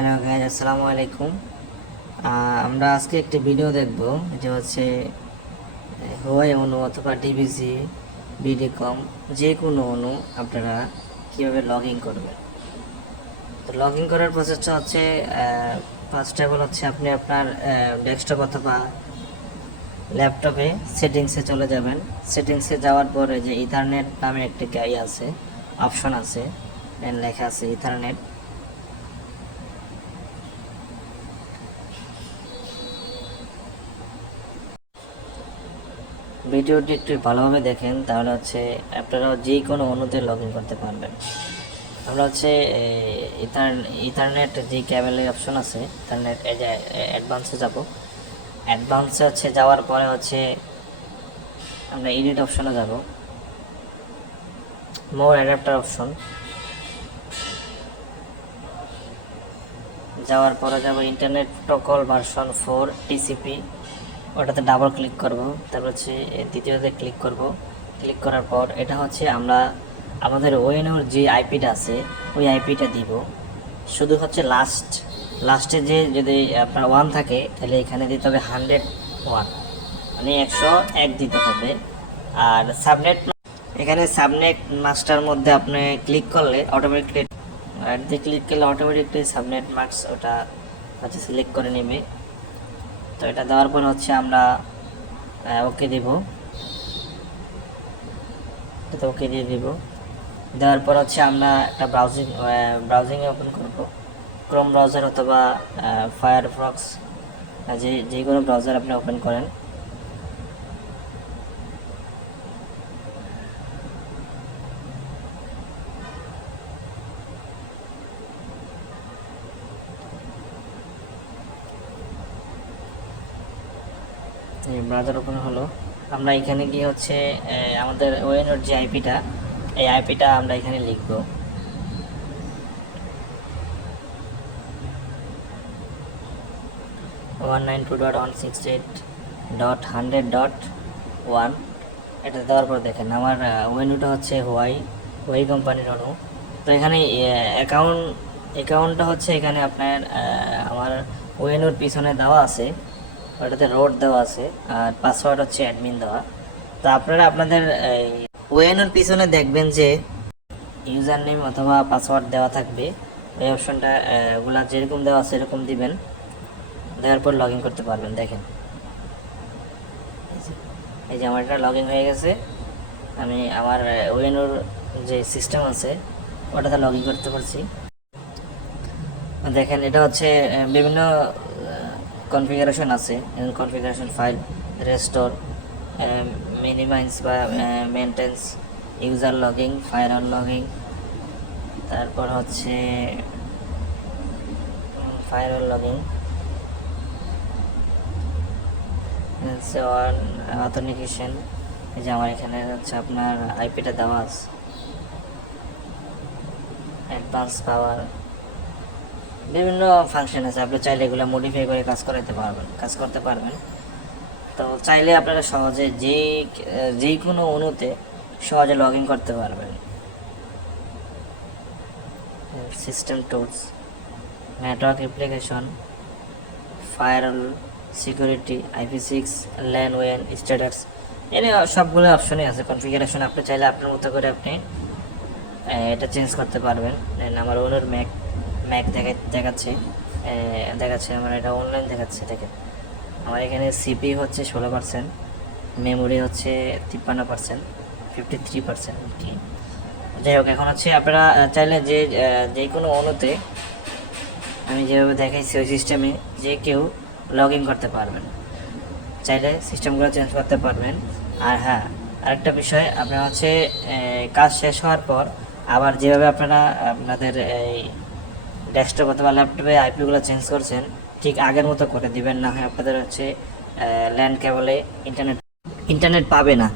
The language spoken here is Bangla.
হ্যালো গাইজ আসসালামু আলাইকুম। আমরা আজকে একটি ভিডিও দেখব, যে হচ্ছে হোয়াই অনু অথবা ডিবিসি বিডিকম যে কোনো অনু আপনারা কীভাবে লগ ইন করবেন। তো লগ ইন করার প্রসেসটা হচ্ছে ফার্স্ট অফ অল হচ্ছে আপনি আপনার ডেস্কটপ অথবা ল্যাপটপে সেটিংসে চলে যাবেন। সেটিংসে যাওয়ার পরে যে ইথারনেট নামে একটি গাই আছে অপশন আছে লেখা আছে ইথারনেট ভিডিওটি একটু ভালোভাবে দেখেন, তাহলে হচ্ছে আপনারা যে কোনো অনুতে লগ ইন করতে পারবেন। আমরা হচ্ছে ইথার, ইথারনেট যে ক্যাবেলের অপশন আছে এই অ্যাডভান্সে যাব। অ্যাডভান্সে হচ্ছে যাওয়ার পরে হচ্ছে আমরা এডিট অপশনে যাব। মোর অ্যাডাপ্টার অপশন যাওয়ার পরে যাব internet protocol version four TCP ওটাতে ডাবল ক্লিক করব। তারপর হচ্ছে দ্বিতীয়তে ক্লিক করব। ক্লিক করার পর এটা হচ্ছে আমরা আমাদের ওয়েনোর যে আইপিটা আছে, ওই আইপিটা দিব। শুধু হচ্ছে লাস্ট লাস্টে যে যদি আপনার ওয়ান থাকে, তাহলে এখানে দিতে হবে হান্ড্রেড ওয়ান মানে একশো এক দিতে হবে। আর সাবনেট এখানে সাবনেট মাস্টার মধ্যে আপনি ক্লিক করলে অটোমেটিকলি দিয়ে ক্লিক করলে অটোমেটিকলি সাবনেট মার্কস ওটা হচ্ছে সিলেক্ট করে নেবে। তো এটা দেওয়ার পর হচ্ছে আমরা ওকে দেব। এটা ওকে দিয়ে দেব। দেওয়ার পর হচ্ছে আমরা একটা ব্রাউজিং ব্রাউজিংয়ে ওপেন করব। ক্রোম ব্রাউজার অথবা ফায়ারফক্স যে যে কোনো ব্রাউজার আপনি ওপেন করেন। ব্রাউজার ওপেন হলো। আমরা এখানে গিয়ে হচ্ছে আমাদের ওয়েনোর যে আইপিটা এই আইপিটা আমরা এখানে লিখব। One nine two dot one six eight dot hundred dot one এটা দেওয়ার পর দেখেন, আমার ওয়েনুটা হচ্ছে হোয়াই হোয়াই কোম্পানির অনু তো এখানে অ্যাকাউন্ট অ্যাকাউন্টটা হচ্ছে এখানে আপনার আমার ওয়েনুর পিছনে দেওয়া আছে। ওটাতে রোড দেওয়া আছে, আর পাসওয়ার্ড হচ্ছে অ্যাডমিন দেওয়া। তো আপনারা আপনাদের ওয়েনুর পিছনে দেখবেন যে ইউজার নেম অথবা পাসওয়ার্ড দেওয়া থাকবে। এই অপশনটা ওগুলা যেরকম দেওয়া আছে এরকম দিবেন। দেওয়ার পর লগ করতে পারবেন, দেখেন। এই যে- আমার এটা লগ হয়ে গেছে। আমি আমার ওয়েনুর যে সিস্টেম আছে, ওটাতে লগ করতে পারছি। দেখেন, এটা হচ্ছে বিভিন্ন কনফিগারেশন আছে কনফিগারেশন ফাইল রেস্টোর মিনিমাইজ বা maintenance user logging fire on logging তারপর হচ্ছে ফায়ার অন লগিং অথেন্টিকেশন এই যে আমার এখানে হচ্ছে আপনার আইপিটা দেওয়া আছে অ্যাডভান্স পাওয়ার বিভিন্ন ফাংশন আছে, আপনি চাইলে এগুলো মডিফাই করে কাজ করাতে পারবেন, কাজ করতে পারবেন। তো চাইলে আপনারা সহজে যে যে কোনো অনুতে সহজে লগ ইন করতে পারবেন। System tools network application firewall security IP six LAN when status এনে সবগুলো অপশনই আছে। কনফিগারেশন আপনি চাইলে আপনার মতো করে আপনি এটা চেঞ্জ করতে পারবেন। আমার ওনার ম্যাক ম্যাক দেখা দেখাচ্ছে আহ, দেখাচ্ছে আমার এটা অনলাইন দেখাচ্ছে দেখেন। আমার এখানে সিপি হচ্ছে ষোলো পার্সেন্ট মেমোরি হচ্ছে তিপ্পান্ন পার্সেন্ট ফিফটি থ্রি পার্সেন্ট কি যাই হোক এখন হচ্ছে আপনারা চাইলে যে যে কোনো অনুতে আমি যেভাবে দেখাইছি ওই সিস্টেমে যে কেউ লগ ইন করতে পারবেন। চাইলে সিস্টেমগুলো চেঞ্জ করতে পারবেন। আর হ্যাঁ আরেকটা বিষয় আপনার হচ্ছে কাজ শেষ হওয়ার পর আবার যেভাবে আপনারা আপনাদের এই ডেস্কটপ অথবা ল্যাপটপে আইপিগুলো চেঞ্জ করছেন, ঠিক আগের মতো করে দিবেন না হয় আপনাদের হচ্ছে ল্যান্ড কেবলে ইন্টারনেট ইন্টারনেট পাবে না।